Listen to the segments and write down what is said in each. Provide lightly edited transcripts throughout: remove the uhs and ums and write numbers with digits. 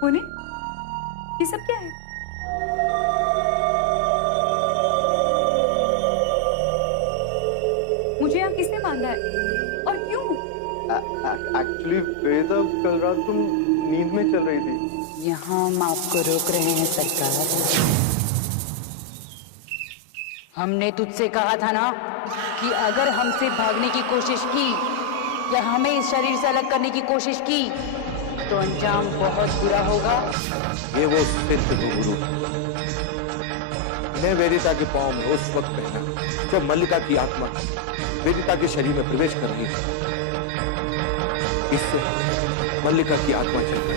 पुणे, ये सब क्या है? मुझे यहाँ किसने बांधा है और क्यों? एक्चुअली वेदा, कल रात तुम नींद में चल रही थी। यहाँ हम आपको रोक रहे हैं सरकार। हमने तुझसे कहा था ना कि अगर हमसे भागने की कोशिश की या हमें इस शरीर से अलग करने की कोशिश की तो अंजाम बहुत बुरा होगा। ये वो सिद्ध गुरु इन्हें वेदिता के पांव में उस वक्त पहना जब मल्लिका की आत्मा वेदिता के शरीर में प्रवेश कर रही है। इससे मल्लिका की आत्मा चलकर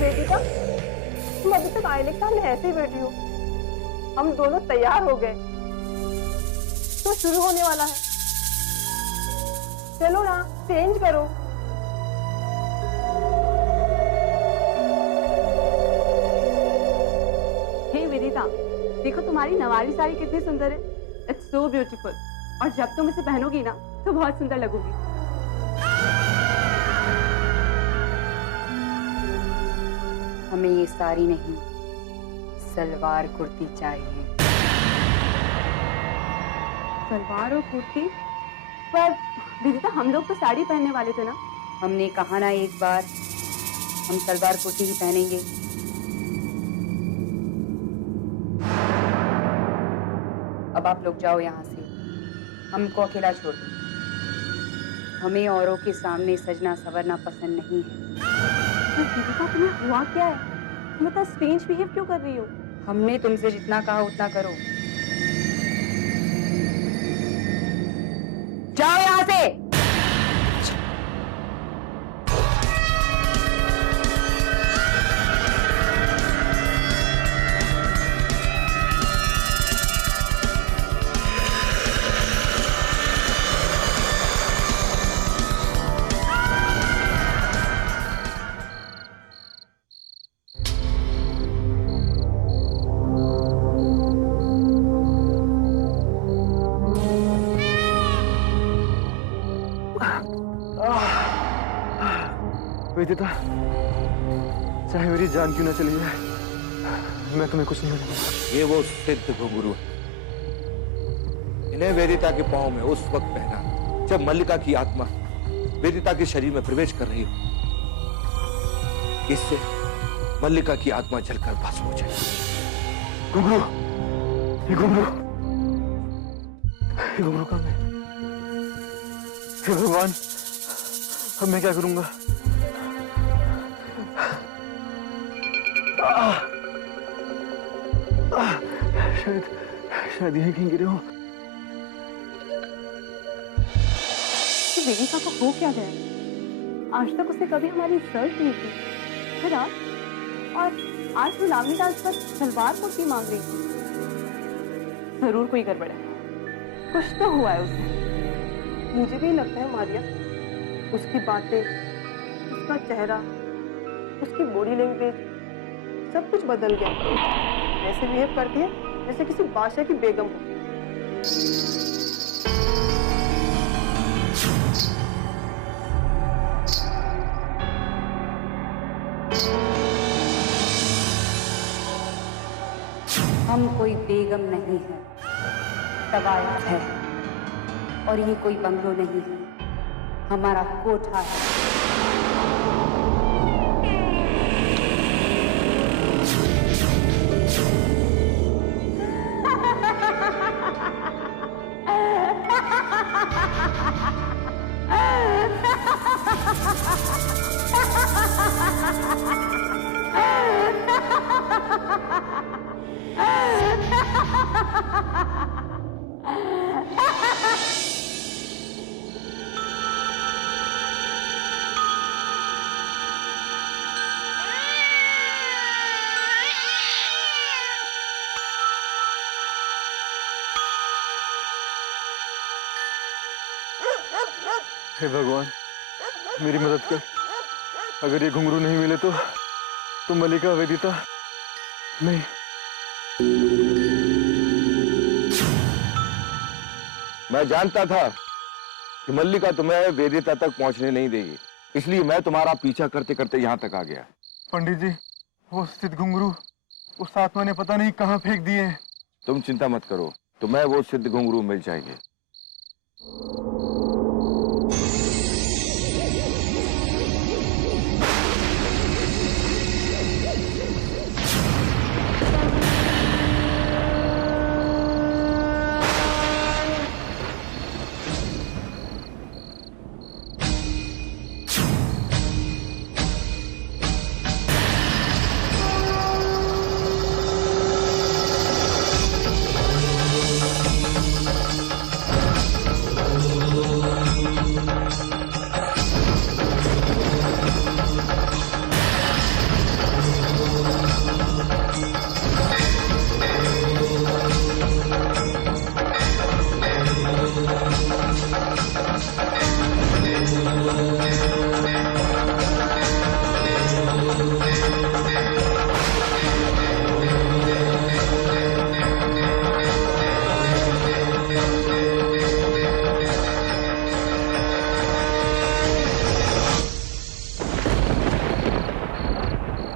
वेदिका, तुम अभी तक आईने के सामने ऐसे ही बैठी हो। हम दोनों तैयार हो गए तो शुरू होने वाला है। चलो ना, चेंज करो। हे वेदिता, देखो तुम्हारी नवारी साड़ी कितनी सुंदर है। It's so beautiful. और जब तुम इसे पहनोगी ना तो बहुत सुंदर लगोगी। हमें ये साड़ी नहीं, सलवार कुर्ती चाहिए। सलवार और कुर्ती? पर वेदिता, हम लोग तो साड़ी पहनने वाले थे ना। हमने कहा ना एक बार हम सलवार कुर्ती ही पहनेंगे। अब आप लोग जाओ यहाँ से, हमको अकेला छोड़ दो। हमें औरों के सामने सजना संवरना पसंद नहीं है। तो वेदिता, तुम्हें हुआ क्या है? तुम इतना स्ट्रेंज बिहेव क्यों कर रही हो? हमने तुमसे जितना कहा उतना करो। जाओ यहाँ से। वेदिता, चाहे मेरी जान क्यों ना चली जाए, मैं तुम्हें कुछ नहीं होने दूंगा। ये वो सिद्ध गुरु इन्हें वेदिता के पांव में उस वक्त पहना जब मल्लिका की आत्मा वेदिता के शरीर में प्रवेश कर रही हो। इससे मल्लिका की आत्मा जलकर भस्म हो जाए। घुंघरू, ये घुंघरू, ये घुंघरू कहाँ है? हे भगवान, अब मैं क्या करूंगा? शायद यहीं कहीं गिरे हो। वेदिका को हो क्या गया? आज तक उसने कभी हमारी इंसल्ट नहीं की। फिर आज वो लावनी डांस पर सलवार कुर्ती मांग रही थी। जरूर कोई गड़बड़ है, कुछ तो हुआ है उसे। मुझे भी लगता है मारिया, उसकी बातें, उसका चेहरा, उसकी बॉडी लैंग्वेज, सब कुछ बदल गया। ऐसे बिहेव करती है जैसे किसी बादशाह की बेगम हो। हम कोई बेगम नहीं है, तवायफ है। और ये कोई बंगलो नहीं है, हमारा कोठा है। हे भगवान, मेरी मदद कर। अगर ये घुंघरू नहीं मिले तो मल्लिका, वेदिता नहीं। मैं जानता था कि मल्लिका तुम्हें वेदिता तक पहुंचने नहीं देगी, इसलिए मैं तुम्हारा पीछा करते करते यहाँ तक आ गया। पंडित जी, वो सिद्ध घुंघरू उस आत्मा ने पता नहीं कहाँ फेंक दिए हैं। तुम चिंता मत करो, तुम्हें वो सिद्ध घुंघरू मिल जाएंगे।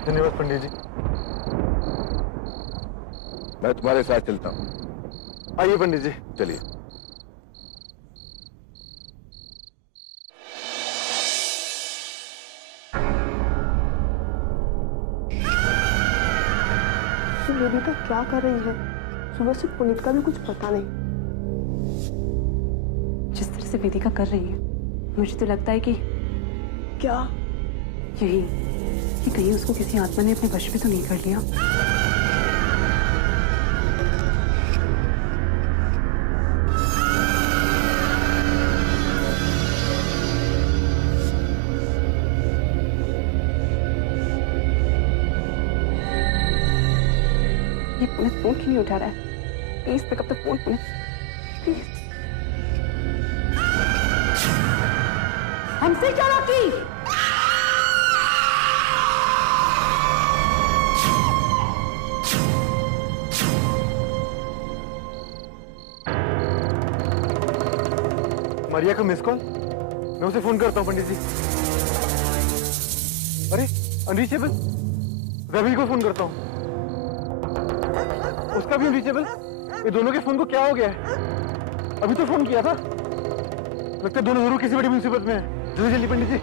धन्यवाद पंडित जी। मैं तुम्हारे साथ चलता हूँ। आइए पंडित जी। चलिए। तो वेदिता क्या कर रही है? सुबह से पुनीत का भी कुछ पता नहीं। जिस तरह से वेदिका कर रही है, मुझे तो लगता है कि क्या यही कि कहीं उसको किसी आत्मा ने अपने वश में तो नहीं कर लिया। ये पुनीत फोन क्यों नहीं उठा रहा है? Please pick up the phone Puneet, please. हमसे क्या बाकी? मारिया का मिस कॉल, मैं उसे फोन करता हूँ पंडित जी। अरे अनरीचेबल, रवि को फोन करता हूँ, उसका भी अनरीचेबल। ये दोनों के फोन को क्या हो गया है? अभी तो फोन किया था, लगता है दोनों जरूर किसी बड़ी मुसीबत में है। जल्दी जल्दी पंडित जी।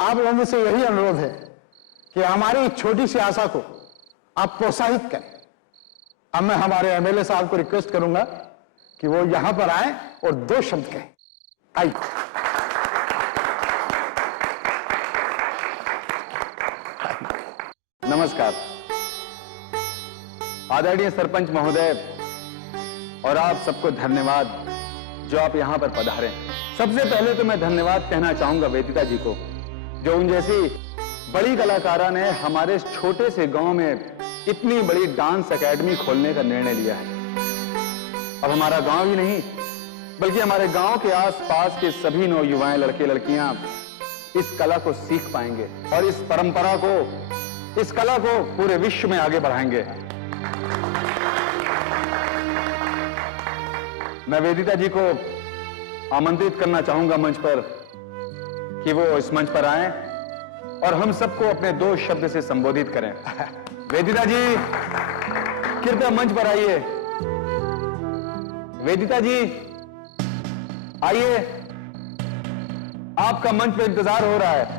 आप लोगों से यही अनुरोध है कि हमारी इस छोटी सी आशा को आप प्रोत्साहित करें। अब मैं हमारे एमएलए साहब को रिक्वेस्ट करूंगा कि वो यहां पर आए और 2 शब्द कहें। आइए। नमस्कार आदरणीय सरपंच महोदय और आप सबको धन्यवाद जो आप यहां पर पधारे। सबसे पहले तो मैं धन्यवाद कहना चाहूंगा वेदिता जी को, जो उन जैसी बड़ी कलाकारा ने हमारे इस छोटे से गांव में इतनी बड़ी डांस एकेडमी खोलने का निर्णय लिया है। अब हमारा गांव ही नहीं बल्कि हमारे गांव के आसपास के सभी नौयुवाएं, लड़के लड़कियां इस कला को सीख पाएंगे और इस परंपरा को, इस कला को पूरे विश्व में आगे बढ़ाएंगे। मैं वेदिता जी को आमंत्रित करना चाहूंगा मंच पर कि वो इस मंच पर आएं और हम सबको अपने 2 शब्द से संबोधित करें। वेदिता जी कृपया मंच पर आइए। वेदिता जी आइए, आपका मंच पर इंतजार हो रहा है।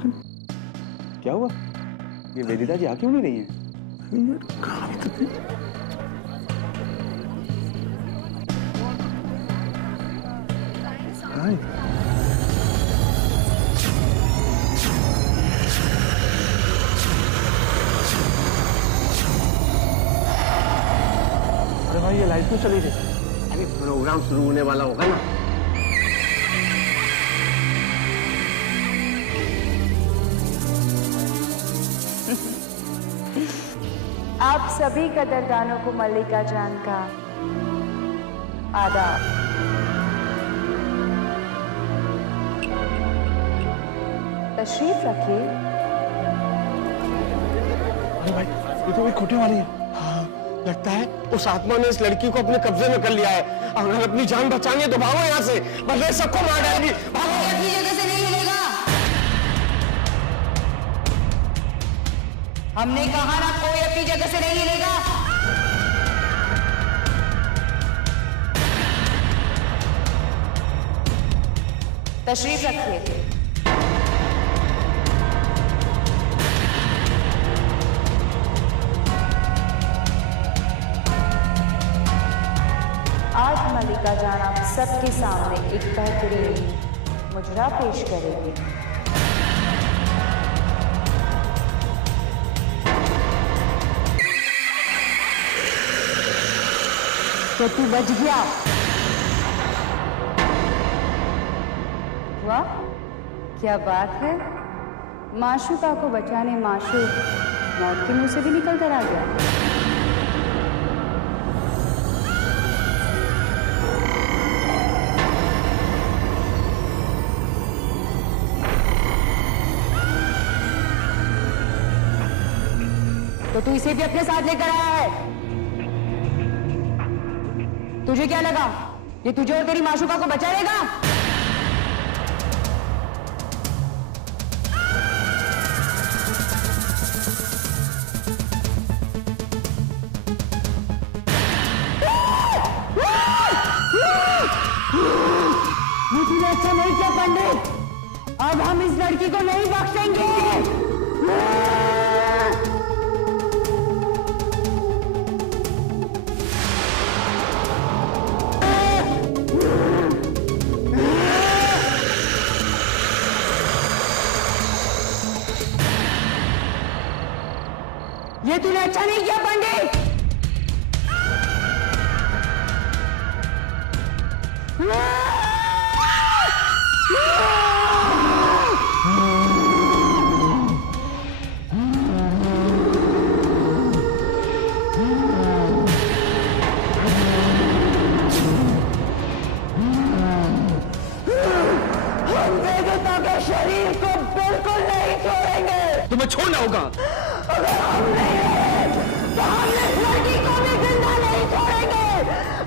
कर लें। क्या हुआ? ये वेदिता जी आ क्यों नहीं रही हैं? कहाँ अभी तक नहीं? हाय। अरे भाई ये लाइट क्यों चली गई? अरे प्रोग्राम शुरू होने वाला होगा ना। आप सभी कदरदानों को मल्लिका जान का आदाब। तशरीफ रखिए। अरे भाई ये तो वही खोटे वाली है। हाँ, लगता है उस आत्मा ने इस लड़की को अपने कब्जे में कर लिया है। अगर अपनी जान बचानी है तो भागो यहाँ से, वरना सबको मार डालेगी। भागो। अपनी जगह से नहीं हिलेगा। हमने कहा ना, कोई अपनी जगह से नहीं हिलेगा। तशरीफ रखिए। आज मल्लिका जान आप सबके सामने एक बेहतरीन मुजरा पेश करेंगे। तो तू बच गया। वाह क्या बात है, माशूका को बचाने माशूक मौत के मुंह से भी निकल कर आ गया। तो तू इसे भी अपने साथ लेकर आया है। तुझे क्या लगा ये तुझे और तेरी माशूका को बचा लेगा? मुझे अच्छा नहीं किया पंडित, अब हम इस लड़की को नहीं बख्शेंगे। ये तूने अच्छा नहीं किया पंडित। हम वेदिता के शरीर को बिल्कुल नहीं छोड़ेंगे। तुम्हें छोड़ना होगा। अगर हम नहीं रहे तो हम इस लड़की को भी जिंदा नहीं छोड़ेंगे।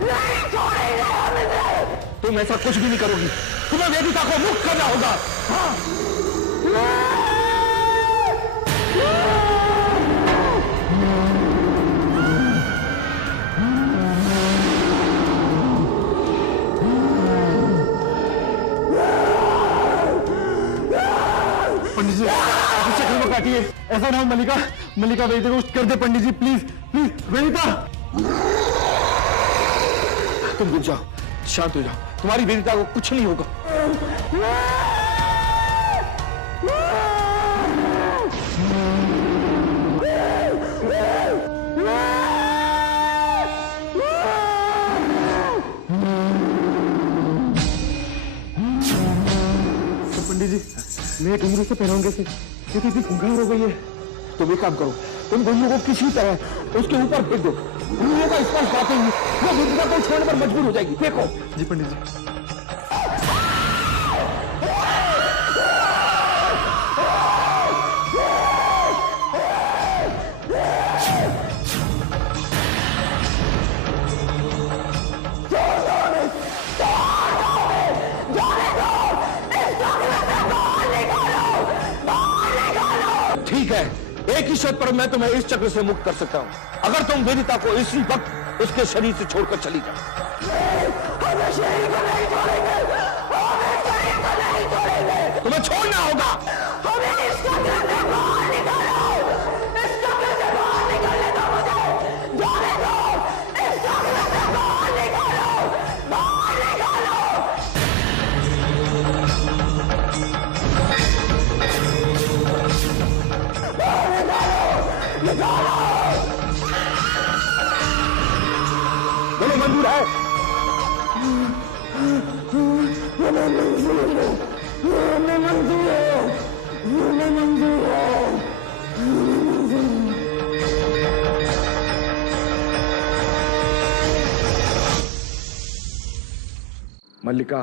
नहीं छोड़ेंगे हम इसे। तुम ऐसा कुछ भी नहीं करोगी, तुम्हें वेदिता को मुक्त करना होगा। हाँ। पंडित जी चक्र में काटिए, ऐसा ना हो मल्लिका वेदिता को कर दे। पंडित जी प्लीज प्लीज। वेदिता तुम रुक जाओ, शांत हो जाओ, तुम्हारी वेदिता को कुछ नहीं होगा। तो पंडित जी मैं एक उम्र से पहनाऊंगे से क्योंकि इतनी खुंखार हो गई है। तुम एक काम करो, तुम गुल्लू को किसी तरह उसके ऊपर फेंक दो। गुल्लू का स्पर्श पाते ही वो वेदिता को छोड़ने पर मजबूर हो जाएगी। फेंको। जी पंडित जी। ठीक है, एक ही शर्त पर मैं तुम्हें इस चक्र से मुक्त कर सकता हूँ, अगर तुम वेदिता को इसी वक्त उसके शरीर से छोड़कर चली जाओ। हमें शरीर को नहीं छोड़ेंगे। हमें शरीर को नहीं छोड़ेंगे। तुम्हें छोड़ना होगा। हमें नहीं मल्लिका,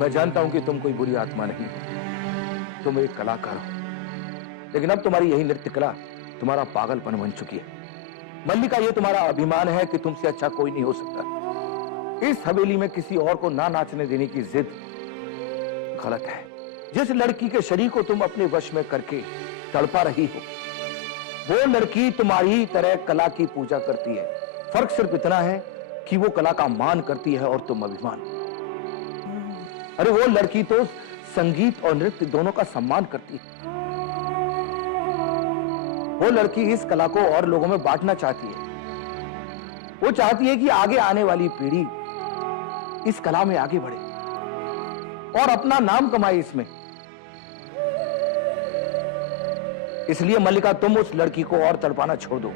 मैं जानता हूं कि तुम कोई बुरी आत्मा नहीं हो, तुम एक कलाकार हो, लेकिन अब तुम्हारी यही नृत्य कला तुम्हारा पागलपन बन चुकी है। मल्लिका, ये तुम्हारा अभिमान है कि तुमसे अच्छा कोई नहीं हो सकता। इस हवेली में किसी और को ना नाचने देने की जिद गलत है। जिस लड़की के शरीर को तुम अपने वश में करके तड़पा रही हो, वो लड़की तुम्हारी तरह कला की पूजा करती है। फर्क सिर्फ इतना है कि वो कला का मान करती है और तुम अभिमान। अरे वो लड़की तो संगीत और नृत्य दोनों का सम्मान करती है। वो लड़की इस कला को और लोगों में बांटना चाहती है। वो चाहती है कि आगे आने वाली पीढ़ी इस कला में आगे बढ़े और अपना नाम कमाए इसमें। इसलिए मल्लिका, तुम उस लड़की को और तड़पाना छोड़ दो,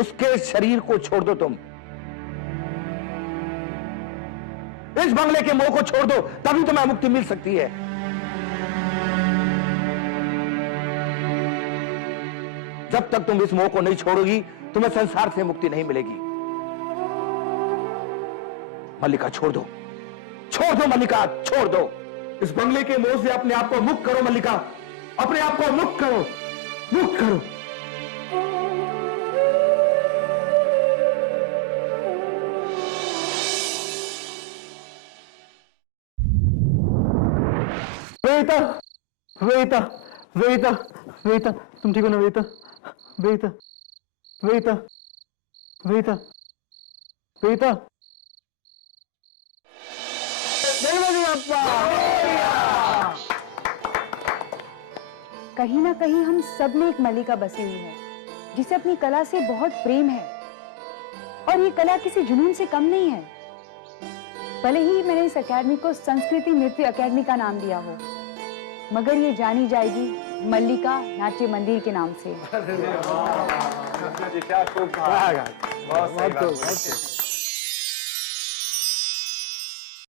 उसके शरीर को छोड़ दो, तुम इस बंगले के मोह को छोड़ दो, तभी तुम्हें मुक्ति मिल सकती है। जब तक तुम इस मोह को नहीं छोड़ोगी, तुम्हें संसार से मुक्ति नहीं मिलेगी। मल्लिका, छोड़ दो मल्लिका, छोड़ दो। इस बंगले के मोह से अपने आप को मुक्त करो मल्लिका, अपने आप को मुक्त करो, मुक्त करो। वेदिता, वेदिता, वेदिता, वेदिता, तुम ठीक हो ना वेदिता? वेदिता, वेदिता, वेदिता, वेदिता। कहीं ना कहीं हम सब में एक मल्लिका बसी हुई है, जिसे अपनी कला से बहुत प्रेम है, और ये कला किसी जुनून से कम नहीं है। भले ही मैंने इस एकेडमी को संस्कृति नृत्य एकेडमी का नाम दिया हो, मगर ये जानी जाएगी मल्लिका नाट्य मंदिर के नाम से।